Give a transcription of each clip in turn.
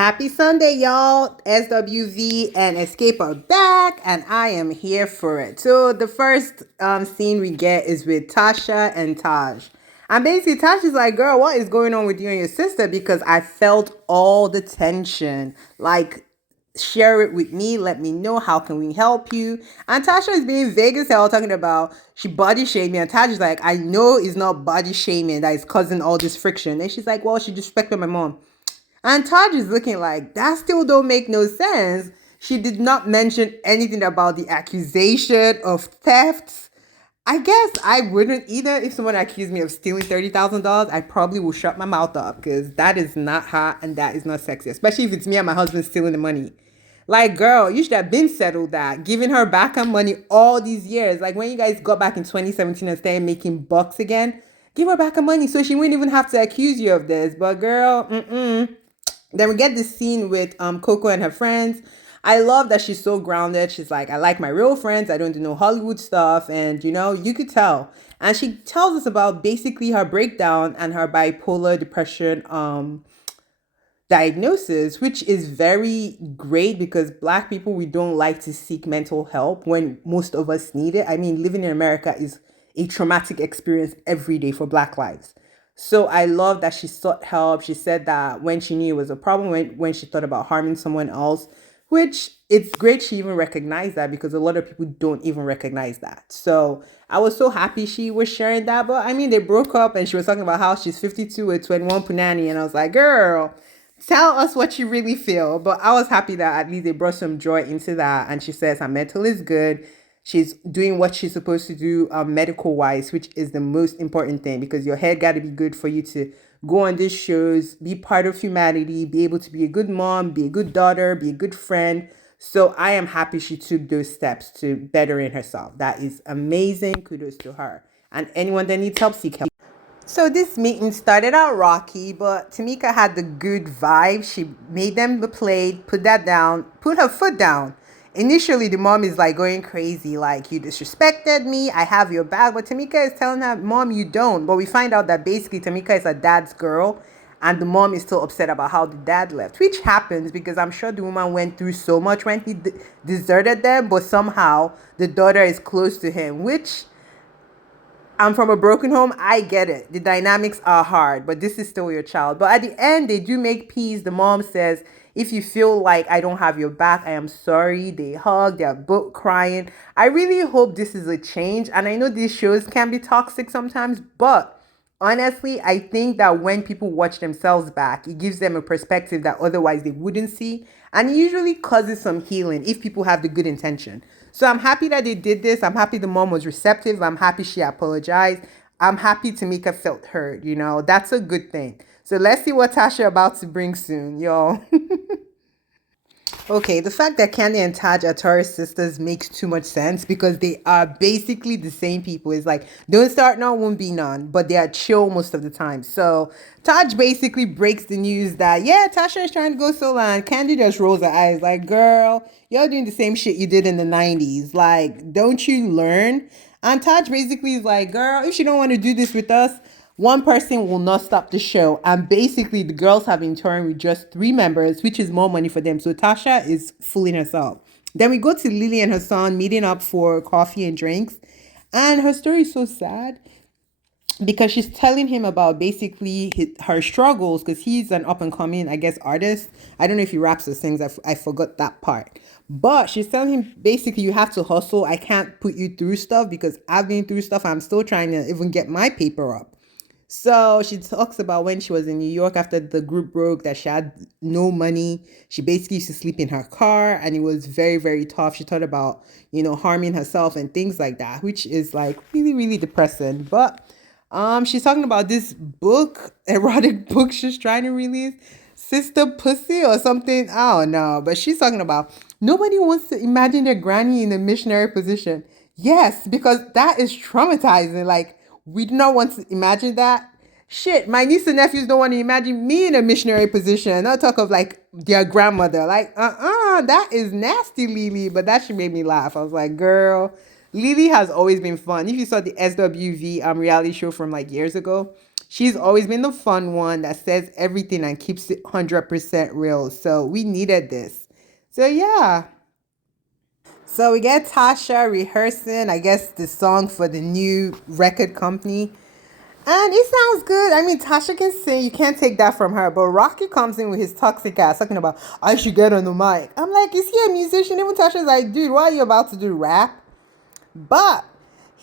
Happy Sunday, y'all. SWV and Escape are back, and I am here for it. So, the first scene we get is with Tasha and Taj. And basically, Tasha's like, girl, what is going on with you and your sister? Because I felt all the tension. Like, share it with me. Let me know. How can we help you? And Tasha is being vague as hell, talking about she body shaming. And Tasha's like, I know it's not body shaming that is causing all this friction. And she's like, well, she disrespected my mom. And Taj is looking like that still don't make no sense. She did not mention anything about the accusation of theft. I guess I wouldn't either. If someone accused me of stealing $30,000, I probably will shut my mouth up because that is not hot and that is not sexy, especially if it's me and my husband stealing the money. Like, girl, you should have been settled that, giving her back her money all these years. Like, when you guys got back in 2017 and started making bucks again, give her back her money so she wouldn't even have to accuse you of this. But, girl, then we get this scene with Coco and her friends. I love that she's so grounded. She's like, I like my real friends. I don't do no Hollywood stuff. And, you could tell. And she tells us about basically her breakdown and her bipolar depression diagnosis, which is very great because Black people, we don't like to seek mental help when most of us need it. I mean, living in America is a traumatic experience every day for Black lives. So I love that she sought help. She said that when she knew it was a problem, when she thought about harming someone else, which it's great she even recognized that because a lot of people don't even recognize that. So I was so happy she was sharing that. But I mean, they broke up and she was talking about how she's 52 with 21 punani. And I was like, girl, tell us what you really feel. But I was happy that at least they brought some joy into that. And she says her mental is good. She's doing what she's supposed to do medical wise, which is the most important thing because your head got to be good for you to go on these shows, be part of humanity, be able to be a good mom, be a good daughter, be a good friend. So I am happy she took those steps to bettering herself. That is amazing. Kudos to her. And anyone that needs help, seek help. So this meeting started out rocky, but Tamika had the good vibe. She made them the plate, put that down, put her foot down. Initially, the mom is like going crazy, like, you disrespected me, I have your back. But Tamika is telling her, mom, you don't. But we find out that basically Tamika is her dad's girl, and the mom is still upset about how the dad left, which happens because I'm sure the woman went through so much when he deserted them, but somehow the daughter is close to him, which I'm from a broken home. I get it. The dynamics are hard, but this is still your child. But at the end, they do make peace. The mom says, if you feel like I don't have your back, I am sorry. They hug, they're both crying. I really hope this is a change. And I know these shows can be toxic sometimes, but honestly, I think that when people watch themselves back, it gives them a perspective that otherwise they wouldn't see. And it usually causes some healing if people have the good intention. So I'm happy that they did this. I'm happy the mom was receptive. I'm happy she apologized. I'm happy Tamika felt heard. That's a good thing. So let's see what Tasha about to bring soon, y'all. Okay, the fact that Candy and Taj are Taurus sisters makes too much sense because they are basically the same people. It's like, don't start none, won't be none, but they are chill most of the time. So Taj basically breaks the news that, yeah, Tasha is trying to go solo, and Candy just rolls her eyes like, girl, you're doing the same shit you did in the 90s. Like, don't you learn? And Taj basically is like, girl, if you don't want to do this with us, one person will not stop the show. And basically, the girls have been touring with just three members, which is more money for them. So Tasha is fooling herself. Then we go to Lily and her son meeting up for coffee and drinks. And her story is so sad because she's telling him about basically her struggles because he's an up and coming, I guess, artist. I don't know if he raps or sings. I forgot that part. But she's telling him basically you have to hustle. I can't put you through stuff because I've been through stuff. I'm still trying to even get my paper up. So she talks about when she was in New York after the group broke, that she had no money. She basically used to sleep in her car and it was very, very tough. She thought about, harming herself and things like that, which is like really, really depressing. But she's talking about this book, erotic book she's trying to release, Sister Pussy or something. I don't know. But she's talking about nobody wants to imagine their granny in a missionary position. Yes, because that is traumatizing. Like, we do not want to imagine that. Shit, my niece and nephews don't want to imagine me in a missionary position. Not talk of like their grandmother. Like, that is nasty, Lily. But that she made me laugh. I was like, girl, Lily has always been fun. If you saw the SWV reality show from like years ago, She's always been the fun one that says everything and keeps it 100% real. So we needed this. So yeah. So we get Tasha rehearsing, I guess, the song for the new record company. And it sounds good. I mean, Tasha can sing. You can't take that from her. But Rocky comes in with his toxic ass talking about, I should get on the mic. I'm like, is he a musician? Even Tasha's like, dude, why are you about to do rap? But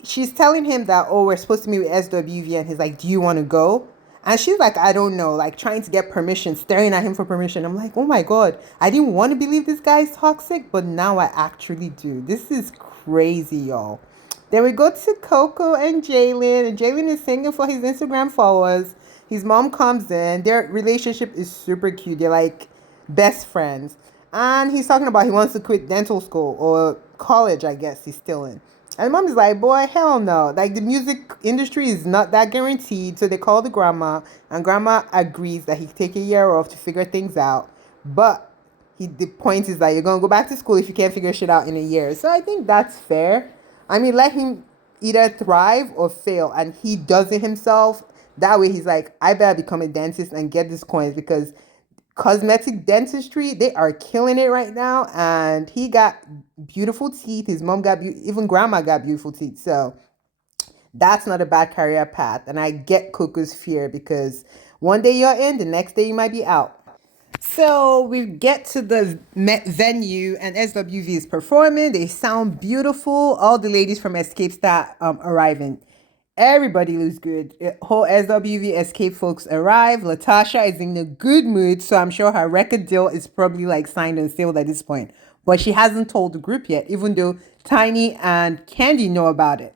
she's telling him that, oh, we're supposed to meet with SWV. And he's like, do you want to go? And she's like, I don't know, like trying to get permission, staring at him for permission. I'm like, oh my God, I didn't want to believe this guy's toxic, but now I actually do. This is crazy, y'all. Then we go to Coco and Jalen is singing for his Instagram followers. His mom comes in. Their relationship is super cute. They're like best friends. And he's talking about he wants to quit dental school or college, I guess he's still in. And mom is like, boy, hell no. Like the music industry is not that guaranteed. So they call the grandma, and grandma agrees that he take a year off to figure things out. But the point is that you're gonna go back to school if you can't figure shit out in a year. So I think that's fair. I mean, let him either thrive or fail, and he does it himself. That way, he's like, I better become a dentist and get these coins because cosmetic dentistry, they are killing it right now. And he got beautiful teeth. His mom got even grandma got beautiful teeth. So that's not a bad career path. And I get Coco's fear because one day you're in, the next day you might be out. So we get to the venue and SWV is performing. They sound beautiful. All the ladies from Escape start arriving. Everybody looks good. Whole SWV Escape folks arrive. Latasha is in a good mood, so I'm sure her record deal is probably like signed and sealed at this point. But she hasn't told the group yet, even though Tiny and Candy know about it.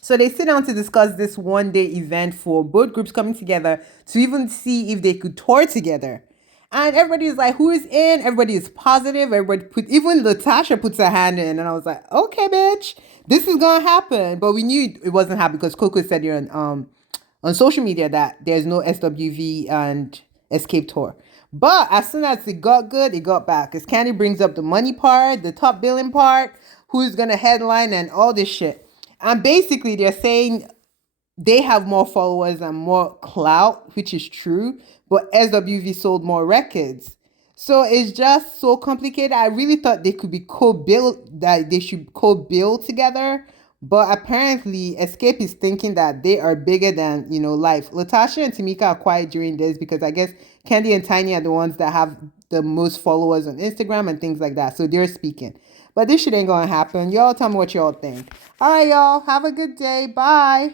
So they sit down to discuss this one day event for both groups coming together to even see if they could tour together. And everybody is like, who is in? Everybody is positive. Even Latasha puts her hand in. And I was like, okay, bitch, this is going to happen. But we knew it wasn't happening because Coco said here on social media that there's no SWV and Escape tour. But as soon as it got good, it got bad. Because Candy brings up the money part, the top billing part, who's going to headline and all this shit. And basically, they're saying they have more followers and more clout, which is true, but SWV sold more records. So it's just so complicated. I really thought they could be co-build, that they should co-build together. But apparently, Escape is thinking that they are bigger than, life. Latasha and Tamika are quiet during this because I guess Candy and Tiny are the ones that have the most followers on Instagram and things like that. So they're speaking. But this shit ain't gonna happen. Y'all tell me what y'all think. All right, y'all. Have a good day. Bye.